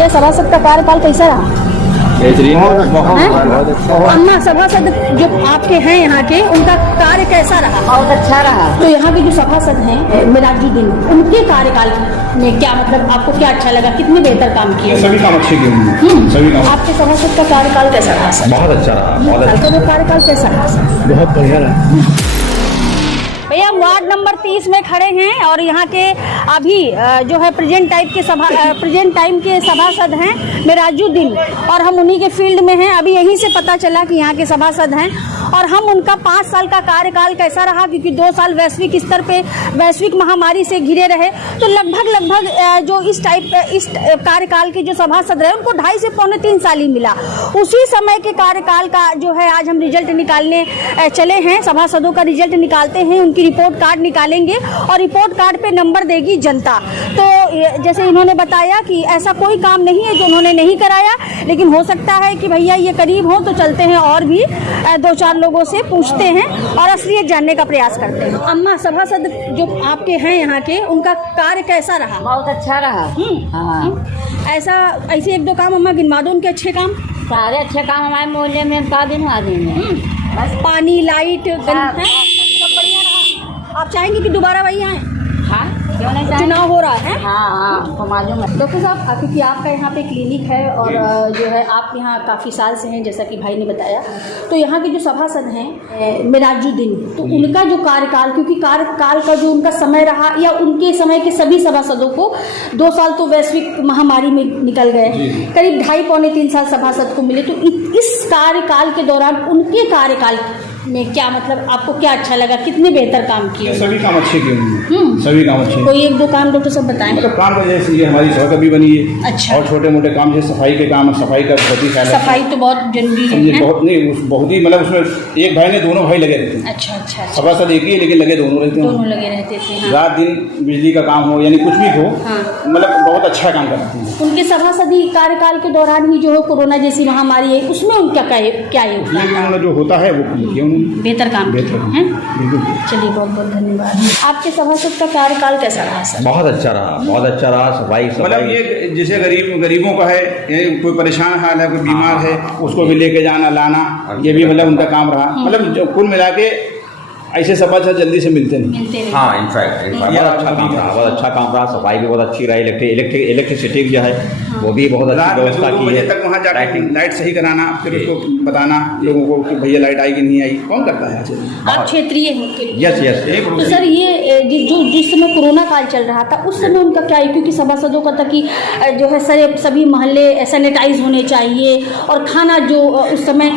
भैया सभासद का कार्यकाल कैसा रहा? अम्मा सभासद जो आपके हैं यहाँ के, उनका कार्य कैसा रहा? बहुत अच्छा रहा। तो यहाँ के जो सभासद हैं मिराजुद्दीन, उनके कार्यकाल में क्या मतलब आपको क्या अच्छा लगा, कितने बेहतर काम किए? सभी काम अच्छे किए सभी काम। आपके सभासद का कार्यकाल कैसा रहा सर? बहुत अच्छा रहा, बहुत अच्छा। तो कार्यकाल कैसा रहा सर? बहुत बढ़िया रहा। भैया हम वार्ड नंबर 30 में खड़े हैं और यहाँ के अभी जो है प्रेजेंट टाइम के सभासद हैं मिराजुद्दीन, और हम उन्हीं के फील्ड में हैं। अभी यहीं से पता चला कि यहाँ के सभासद हैं और हम उनका 5 साल का कार्यकाल कैसा रहा, क्योंकि 2 साल वैश्विक स्तर पे वैश्विक महामारी से घिरे रहे, तो लगभग जो इस कार्यकाल के जो सभासद रहे उनको 2.5 से पौने 3 साल ही मिला। उसी समय के कार्यकाल का जो है आज हम रिजल्ट निकालने चले हैं। सभासदों का रिजल्ट निकालते हैं, उनकी रिपोर्ट कार्ड निकालेंगे और रिपोर्ट कार्ड पे नंबर देगी जनता। तो जैसे इन्होंने बताया कि ऐसा कोई काम नहीं है जो उन्होंने नहीं कराया, लेकिन हो सकता है कि भैया ये करीब हो तो चलते हैं और भी 2-4 लोगों से पूछते हैं और असलियत जानने का प्रयास करते हैं। अम्मा सभासद जो आपके हैं यहाँ के, उनका कार्य कैसा रहा? बहुत अच्छा रहा। ऐसे 1-2 काम अम्मा गिनवा दो उनके अच्छे काम। सारे अच्छे काम हमारे मोहल्ले में का दिन वादे में बस पानी लाइट सब बढ़िया रहा। आप चाहेंगे कि दोबारा वही आए? हाँ, क्यों नहीं चाहेंगे? चुनाव हो रहा है। हाँ तो मालूम है। डॉक्टर साहब, क्योंकि आपका यहाँ पे क्लिनिक है और जो है आप यहाँ काफ़ी साल से हैं, जैसा कि भाई ने बताया, तो यहाँ के जो सभासद हैं मिराजुद्दीन, तो उनका जो कार्यकाल, क्योंकि कार्यकाल का जो उनका समय रहा, या उनके समय के सभी सभासदों को 2 साल तो वैश्विक महामारी में निकल गए, करीब 2.5 पौने 3 साल सभासद को मिले, तो इस कार्यकाल के दौरान उनके कार्यकाल में क्या मतलब आपको क्या अच्छा लगा, कितने बेहतर काम किए? सभी काम अच्छे किए सभी काम अच्छे। कोई 1-2 काम डॉक्टर साहब बताएं। मतलब काम का जैसे ये हमारी सड़क भी बनी है। अच्छा। और छोटे मोटे काम जैसे सफाई के काम, सफाई का बहुत ही ख्याल है। सफाई तो बहुत जरूरी है। बहुत ही मतलब उसमें एक भाई ने दोनों भाई लगे रहते हैं। अच्छा। सभासद एक ही है लेकिन लगे दोनों रहते हैं। दोनों लगे रहते थे। हाँ। रात दिन बिजली का काम हो यानी कुछ भी हो, हाँ। मतलब बहुत अच्छा काम करते हैं। उनके सभासदी कार्यकाल के दौरान ही जो है कोरोना जैसी महामारी है, उसमें उनका क्या उन्होंने जो होता है वो किया उन्होंने। बेहतर काम है। चलिए बहुत बहुत धन्यवाद। आपके सभासद का कार्यकाल कैसा रहा सर? बहुत अच्छा रहा, बहुत अच्छा रहा। सफाई मतलब ये जैसे गरीबों का है, कोई परेशान हाल है, कोई बीमार है, उसको भी लेके जाना लाना, ये भी मतलब उनका काम रहा। मतलब कुल मिला के ऐसे सभासद जल्दी से मिलते नहीं। हाँ, इनफैक्ट बहुत अच्छा काम रहा, बहुत अच्छा काम रहा। सफाई भी बहुत अच्छी रही। इलेक्ट्रिसिटी जो है वो भी बहुत अच्छी व्यवस्था की है। तक वहाँ जाकर लाइट सही कराना, फिर उसको बताना लोगों को कि भैया लाइट आई कि नहीं आई, कौन करता है? आप क्षेत्रीय हैं? यस। तो सर ये जिस समय कोरोना काल चल रहा था उस समय उनका क्या है, क्योंकि सभासदों का था कि जो है सभी मोहल्ले सैनिटाइज होने चाहिए, और खाना जो उस समय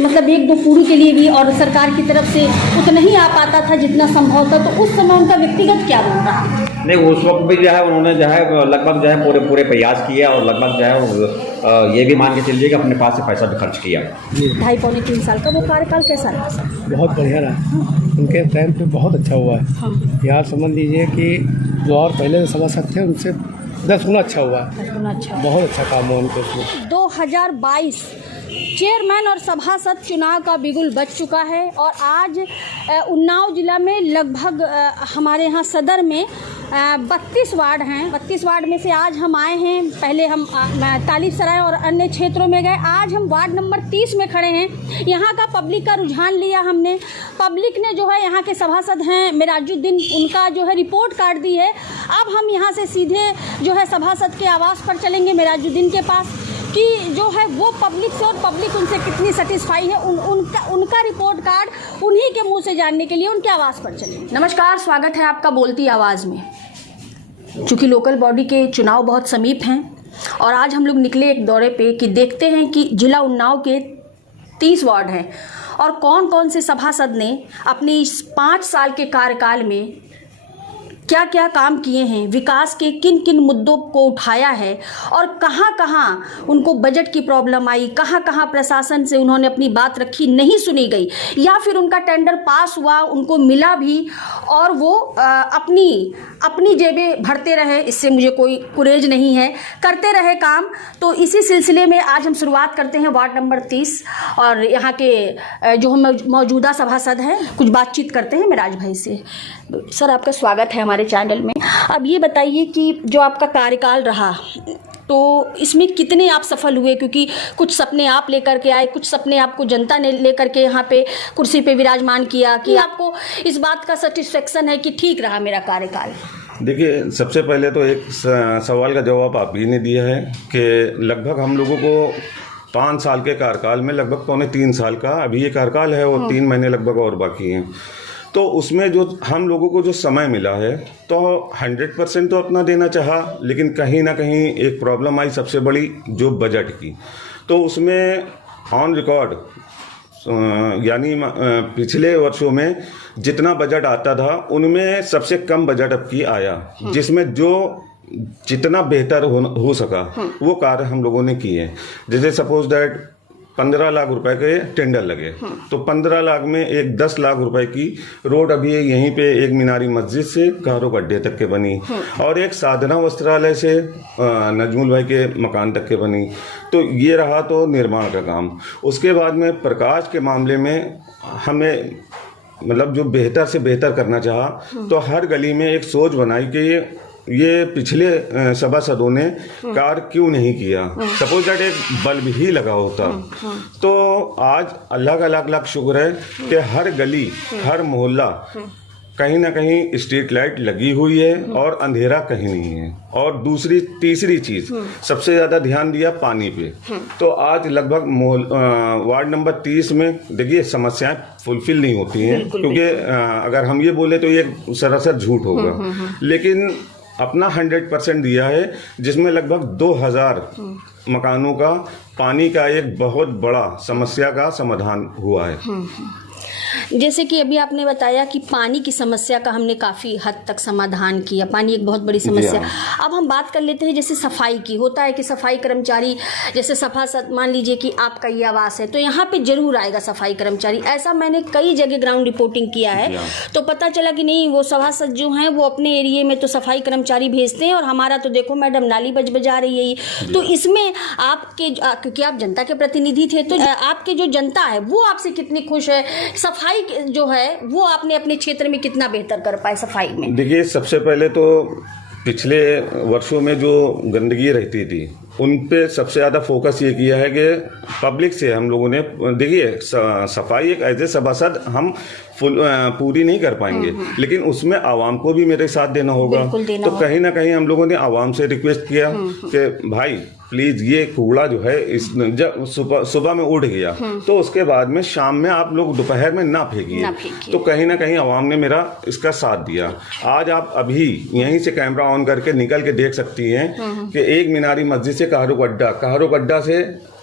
मतलब 1-2 पूरी के लिए भी और सरकार की तरफ से उतना नहीं आ पाता था जितना संभव था, तो उस समय उनका व्यक्तिगत क्या रोल रहा? नहीं, उस वक्त भी जो है उन्होंने जो है लगभग जो है पूरे प्रयास किया और लगभग जो है ये भी मान के चलिए कि अपने पास से पैसा भी खर्च किया। 2.5 पौने 3 साल का वो कार्यकाल कैसा रहा सर? बहुत बढ़िया रहा। उनके टाइम पे बहुत अच्छा हुआ है। हाँ। यहाँ समझ लीजिए कि जो और पहले सभासद थे उनसे 10 गुना अच्छा हुआ है। 10 गुना अच्छा। बहुत अच्छा काम हुआ उनके उसमें। 2022 चेयरमैन और सभासद चुनाव का बिगुल बज चुका है और आज उन्नाव जिला में लगभग हमारे यहाँ सदर में 32 वार्ड हैं। 32 वार्ड में से आज हम आए हैं, पहले हम तालिब सराय और अन्य क्षेत्रों में गए, आज हम वार्ड नंबर 30 में खड़े हैं। यहाँ का पब्लिक का रुझान लिया हमने। पब्लिक ने जो है यहाँ के सभासद हैं मिराजुद्दीन, उनका जो है रिपोर्ट कार्ड दी है। अब हम यहाँ से सीधे जो है सभासद के आवास पर चलेंगे मिराजुद्दीन के पास, कि जो है वो पब्लिक से और पब्लिक उनसे कितनी सेटिस्फाई है, उनका रिपोर्ट कार्ड उन्हीं के मुंह से जानने के लिए उनके आवास पर चलेंगे। नमस्कार, स्वागत है आपका बोलती आवाज़ में। चूँकि लोकल बॉडी के चुनाव बहुत समीप हैं और आज हम लोग निकले एक दौरे पे कि देखते हैं कि जिला उन्नाव के 30 वार्ड हैं और कौन कौन से सभासद ने अपने इस 5 साल के कार्यकाल में क्या क्या काम किए हैं, विकास के किन किन मुद्दों को उठाया है और कहाँ कहाँ उनको बजट की प्रॉब्लम आई, कहाँ कहाँ प्रशासन से उन्होंने अपनी बात रखी, नहीं सुनी गई, या फिर उनका टेंडर पास हुआ, उनको मिला भी और वो अपनी जेबें भरते रहे, इससे मुझे कोई कुरेज नहीं है, करते रहे काम। तो इसी सिलसिले में आज हम शुरुआत करते हैं वार्ड नंबर 30 और यहाँ के जो हम मौजूदा सभासद हैं कुछ बातचीत करते हैं मिराज भाई से। सर, आपका स्वागत है हमारे हमारे चैनल में। अब ये बताइए कि जो आपका कार्यकाल रहा तो इसमें कितने आप सफल हुए, क्योंकि कुछ सपने आप लेकर के आए, कुछ सपने आपको जनता ने लेकर के यहाँ पे कुर्सी पे विराजमान किया, कि आपको इस बात का सेटिस्फेक्शन है कि ठीक रहा मेरा कार्यकाल? देखिए, सबसे पहले तो एक सवाल का जवाब आप ही ने दिया है कि लगभग हम लोगों को 5 साल के कार्यकाल में लगभग 2.5 साल का अभी ये कार्यकाल है और 3 महीने लगभग और बाकी हैं। तो उसमें जो हम लोगों को जो समय मिला है तो 100% तो अपना देना चाहा, लेकिन कहीं ना कहीं एक प्रॉब्लम आई सबसे बड़ी, जो बजट की। तो उसमें ऑन रिकॉर्ड यानी पिछले वर्षों में जितना बजट आता था उनमें सबसे कम बजट अब की आया, जिसमें जो जितना बेहतर हो सका वो कार्य हम लोगों ने किए। जैसे सपोज दैट 15 लाख रुपए के टेंडर लगे, तो 15 लाख में एक 10 लाख रुपए की रोड अभी यहीं पे एक मीनारी मस्जिद से कारो गड्ढे तक के बनी, और एक साधना वस्त्रालय से नजमुल भाई के मकान तक के बनी। तो ये रहा तो निर्माण का काम। उसके बाद में प्रकाश के मामले में हमें मतलब जो बेहतर से बेहतर करना चाहा, तो हर गली में एक सोच बनाई कि ये पिछले सभासदों ने कार्य क्यों नहीं किया। सपोज दैट एक बल्ब ही लगा होता तो आज अल्लाह का लाख लाख शुक्र है कि हर गली हर मोहल्ला कहीं ना कहीं स्ट्रीट लाइट लगी हुई है और अंधेरा कहीं नहीं है। और दूसरी तीसरी चीज सबसे ज्यादा ध्यान दिया पानी पे। तो आज लगभग वार्ड नंबर 30 में देखिए समस्याएं फुलफिल नहीं होती हैं, क्योंकि अगर हम ये बोले तो ये सरासर झूठ होगा, लेकिन अपना 100% दिया है, जिसमें लगभग 2000 मकानों का पानी का एक बहुत बड़ा समस्या का समाधान हुआ है। जैसे कि अभी आपने बताया कि पानी की समस्या का हमने काफ़ी हद तक समाधान किया, पानी एक बहुत बड़ी समस्या। अब हम बात कर लेते हैं जैसे सफाई की। होता है कि सफाई कर्मचारी, जैसे सभासद मान लीजिए कि आपका ये आवास है तो यहाँ पे जरूर आएगा सफाई कर्मचारी। ऐसा मैंने कई जगह ग्राउंड रिपोर्टिंग किया है तो पता चला कि नहीं, वो सभासद जो हैं वो अपने एरिए में तो सफाई कर्मचारी भेजते हैं और हमारा तो देखो मैडम नाली बजा रही है। तो इसमें आपके, क्योंकि आप जनता के प्रतिनिधि थे, तो आपके जो जनता है वो आपसे कितनी खुश है? सफाई जो है वो आपने अपने क्षेत्र में कितना बेहतर कर पाए सफाई में? देखिए, सबसे पहले तो पिछले वर्षों में जो गंदगी रहती थी उन पे सबसे ज़्यादा फोकस ये किया है कि पब्लिक से हम लोगों ने, देखिए सफाई एक ऐसे सभासद हम पूरी नहीं कर पाएंगे, लेकिन उसमें आवाम को भी मेरे साथ देना होगा। तो कहीं ना कहीं हम लोगों ने आवाम से रिक्वेस्ट किया कि भाई प्लीज ये कूड़ा जो है इस जब सुबह में उठ गया तो उसके बाद में शाम में आप लोग दोपहर में ना फेंकिए। तो कहीं ना कहीं आवाम ने मेरा इसका साथ दिया। आज आप अभी यहीं से कैमरा ऑन करके निकल के देख सकती हैं कि एक मीनारी मस्जिद से कहारू गड्ढा से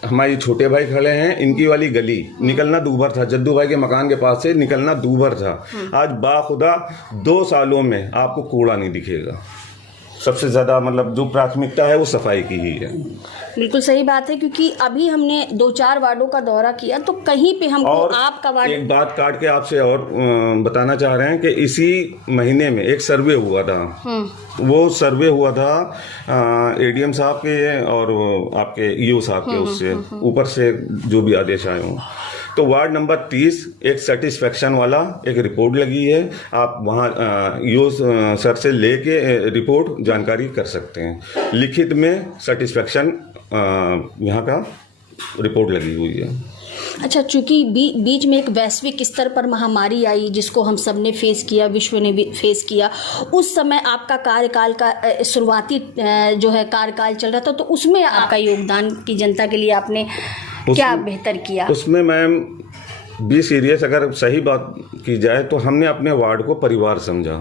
हमारे छोटे भाई खड़े हैं, इनकी वाली गली निकलना दूभर था, जद्दू भाई के मकान के पास से निकलना दूभर था। आज बाखुदा 2 सालों में आपको कूड़ा नहीं दिखेगा। सबसे ज़्यादा मतलब जो प्राथमिकता है वो सफाई की ही है। बिल्कुल सही बात है, क्योंकि अभी हमने 2-4 वार्डों का दौरा किया तो कहीं पे हमको आपका वार्ड। एक बात काट के आपसे और बताना चाह रहे हैं कि इसी महीने में एक सर्वे हुआ था। वो सर्वे हुआ था एडीएम साहब के और आपके ईओ साहब के, उससे ऊपर से जो भी आदेश आए हों। तो वार्ड नंबर 30 एक सेटिस्फेक्शन वाला एक रिपोर्ट लगी है। आप वहाँ ईओ सर से लेके रिपोर्ट जानकारी कर सकते हैं। लिखित में सेटिस्फेक्शन यहाँ का रिपोर्ट लगी हुई है। अच्छा, चूंकि बीच में एक वैश्विक स्तर पर महामारी आई जिसको हम सब ने फेस किया, विश्व ने भी फेस किया, उस समय आपका कार्यकाल का शुरुआती जो है कार्यकाल चल रहा था, तो उसमें आपका योगदान की जनता के लिए आपने क्या बेहतर किया? उसमें मैम बी सीरियस अगर सही बात की जाए तो हमने अपने वार्ड को परिवार समझा।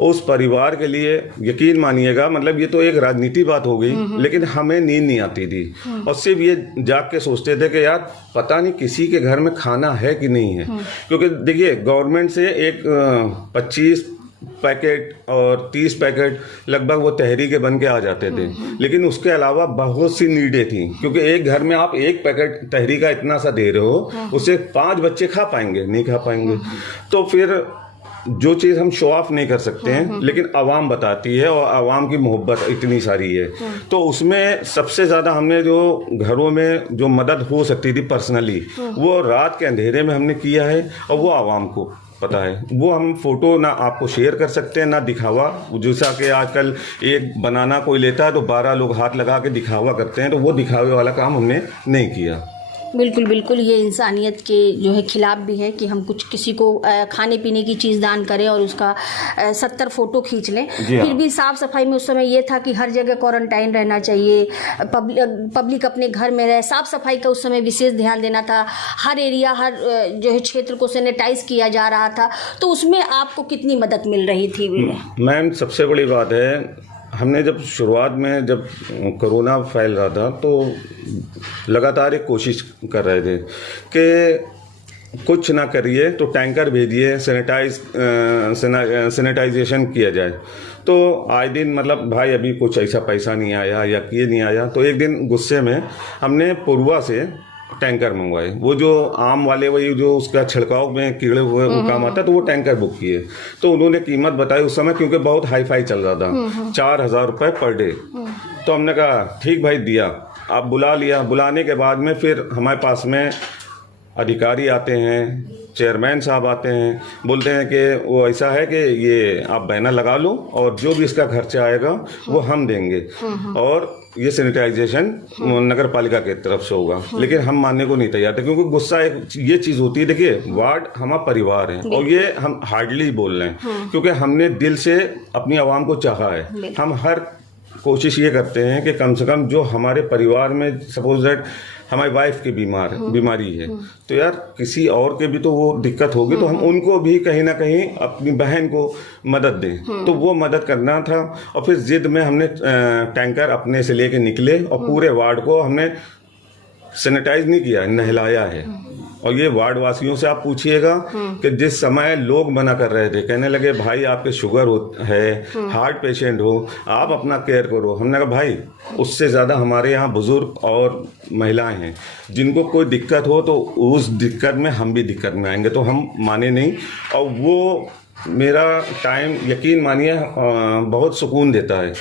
उस परिवार के लिए यकीन मानिएगा, मतलब ये तो एक राजनीति बात हो गई, लेकिन हमें नींद नहीं आती थी और सिर्फ ये जाग के सोचते थे कि यार पता नहीं किसी के घर में खाना है कि नहीं है। क्योंकि देखिए गवर्नमेंट से एक 25 पैकेट और 30 पैकेट लगभग वो तहरी के बन के आ जाते थे, लेकिन उसके अलावा बहुत सी नीडें थी। क्योंकि एक घर में आप एक पैकेट तहरी का इतना सा दे रहे हो, उससे 5 बच्चे खा पाएंगे? नहीं खा पाएंगे। तो फिर जो चीज़ हम शो ऑफ नहीं कर सकते हैं, लेकिन आवाम बताती है और आवाम की मोहब्बत इतनी सारी है, तो उसमें सबसे ज़्यादा हमने जो घरों में जो मदद हो सकती थी पर्सनली, वो रात के अंधेरे में हमने किया है और वो आवाम को पता है। वो हम फोटो ना आपको शेयर कर सकते हैं ना दिखावा, जैसा कि आजकल एक बनाना कोई लेता है तो 12 लोग हाथ लगा के दिखावा करते हैं, तो वो दिखावे वाला काम हमने नहीं किया। बिल्कुल बिल्कुल, ये इंसानियत के जो है खिलाफ भी है कि हम कुछ किसी को खाने पीने की चीज़ दान करें और उसका 70 फ़ोटो खींच लें। फिर भी साफ़ सफाई में उस समय ये था कि हर जगह क्वारंटाइन रहना चाहिए, पब्लिक अपने घर में रहे, साफ़ सफाई का उस समय विशेष ध्यान देना था, हर एरिया हर जो है क्षेत्र को सैनिटाइज किया जा रहा था। तो उसमें आपको कितनी मदद मिल रही थी? मैम सबसे बड़ी बात है, हमने जब शुरुआत में जब कोरोना फैल रहा था तो लगातार एक कोशिश कर रहे थे कि कुछ ना करिए तो टैंकर भेजिए, सैनिटाइजेशन किया जाए। तो आए दिन मतलब भाई अभी कुछ ऐसा पैसा नहीं आया या ये नहीं आया, तो एक दिन गुस्से में हमने पुरवा से टैंकर मंगवाए, वो जो आम वाले वही जो उसका छिड़काव में कीड़े हुए वो काम आता है, तो वो टैंकर बुक किए। तो उन्होंने कीमत बताई उस समय, क्योंकि बहुत हाई फाई चल रहा था, 4000 रुपये पर डे। तो हमने कहा ठीक भाई दिया, आप बुला लिया। बुलाने के बाद में फिर हमारे पास में अधिकारी आते हैं, चेयरमैन साहब आते हैं, बोलते हैं कि वो ऐसा है कि ये आप बैनर लगा लो और जो भी इसका खर्चा आएगा वो हम देंगे और ये सैनिटाइजेशन नगर पालिका की तरफ से होगा। लेकिन हम मानने को नहीं तैयार थे, क्योंकि गुस्सा एक ये चीज़ होती है। देखिए वार्ड हमारा परिवार है और ये हम हार्डली बोल रहे हैं, क्योंकि हमने दिल से अपनी आवाम को चाहा है। हम हर कोशिश ये करते हैं कि कम से कम जो हमारे परिवार में सपोज दैट हमारी वाइफ की बीमारी है, तो यार किसी और के भी तो वो दिक्कत होगी, तो हम उनको भी कहीं ना कहीं अपनी बहन को मदद दें। तो वो मदद करना था और फिर जिद में हमने टैंकर अपने से लेके निकले और पूरे वार्ड को हमने सैनिटाइज नहीं किया, नहलाया है। और ये वार्ड वासियों से आप पूछिएगा कि जिस समय लोग मना कर रहे थे, कहने लगे भाई आपके शुगर है, हार्ट पेशेंट हो, आप अपना केयर करो। हमने कहा भाई उससे ज़्यादा हमारे यहाँ बुजुर्ग और महिलाएं हैं, जिनको कोई दिक्कत हो तो उस दिक्कत में हम भी दिक्कत में आएंगे, तो हम माने नहीं। और वो मेरा टाइम यकीन मानिए बहुत सुकून देता है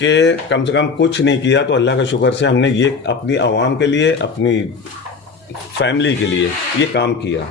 कि कम से कम कुछ नहीं किया तो अल्लाह का शुक्र से हमने ये अपनी आवाम के लिए, अपनी फैमिली के लिए ये काम किया।